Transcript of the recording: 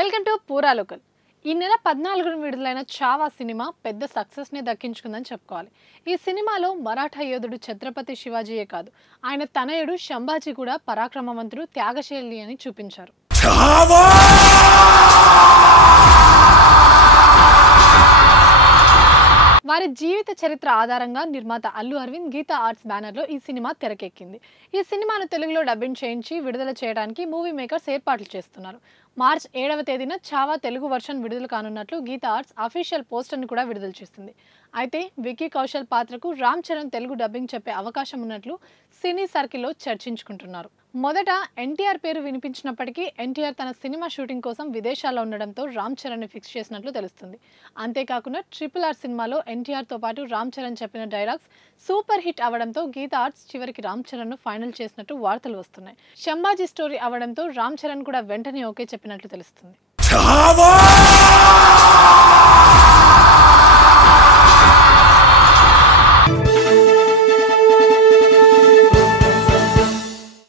Welcome to పూరా local. ఈ నెల 14న విడుదలైన చావా సినిమా పెద్ద సక్సెస్ని దక్కించుకుందని చెప్పుకోవాలి. ఈ సినిమాలో మరాఠా యోధుడు ఛత్రపతి శివాజీయే కాదు, ఆయన తనయుడు శంభాజీ కూడా పరాక్రమవంతుడు, త్యాగశీలి అని చూపించారు. వారి జీవిత చరిత్ర ఆధారంగా నిర్మాత అల్లు అరవింద్ గీతా ఆర్ట్స్ బ్యానర్లో ఈ సినిమా తెరకెక్కింది. ఈ సినిమాను తెలుగులో డబ్బింగ్ చేయించి విడుదల చేయడానికి మూవీ మేకర్స్ ఏర్పాట్లు చేస్తున్నారు. మార్చ్ 7వ తేదీన చావా తెలుగు వర్షన్ విడుదల కానున్నట్లు గీతా ఆర్ట్స్ అఫీషియల్ పోస్టర్ని కూడా విడుదల చేసింది. అయితే విక్కీ కౌశల్ పాత్రకు రామ్ చరణ్ తెలుగు డబ్బింగ్ చెప్పే అవకాశం ఉన్నట్లు సినీ సర్కిల్లో చర్చించుకుంటున్నారు. మొదట ఎన్టీఆర్ పేరు వినిపించినప్పటికీ ఎన్టీఆర్ తన సినిమా షూటింగ్ కోసం విదేశాల్లో ఉండడంతో రామ్ చరణ్ని ఫిక్స్ చేసినట్లు తెలుస్తుంది. అంతేకాకుండా RRR సినిమాలో ఎన్టీఆర్తో పాటు రామ్ చరణ్ చెప్పిన డైలాగ్స్ సూపర్ హిట్ అవడంతో గీతా ఆర్ట్స్ చివరికి రామ్ చరణ్ను ఫైనల్ చేసినట్టు వార్తలు వస్తున్నాయి. శంభాజీ స్టోరీ అవడంతో రామ్ చరణ్ కూడా వెంటనే ఓకే చెప్పినట్లు తెలుస్తుంది.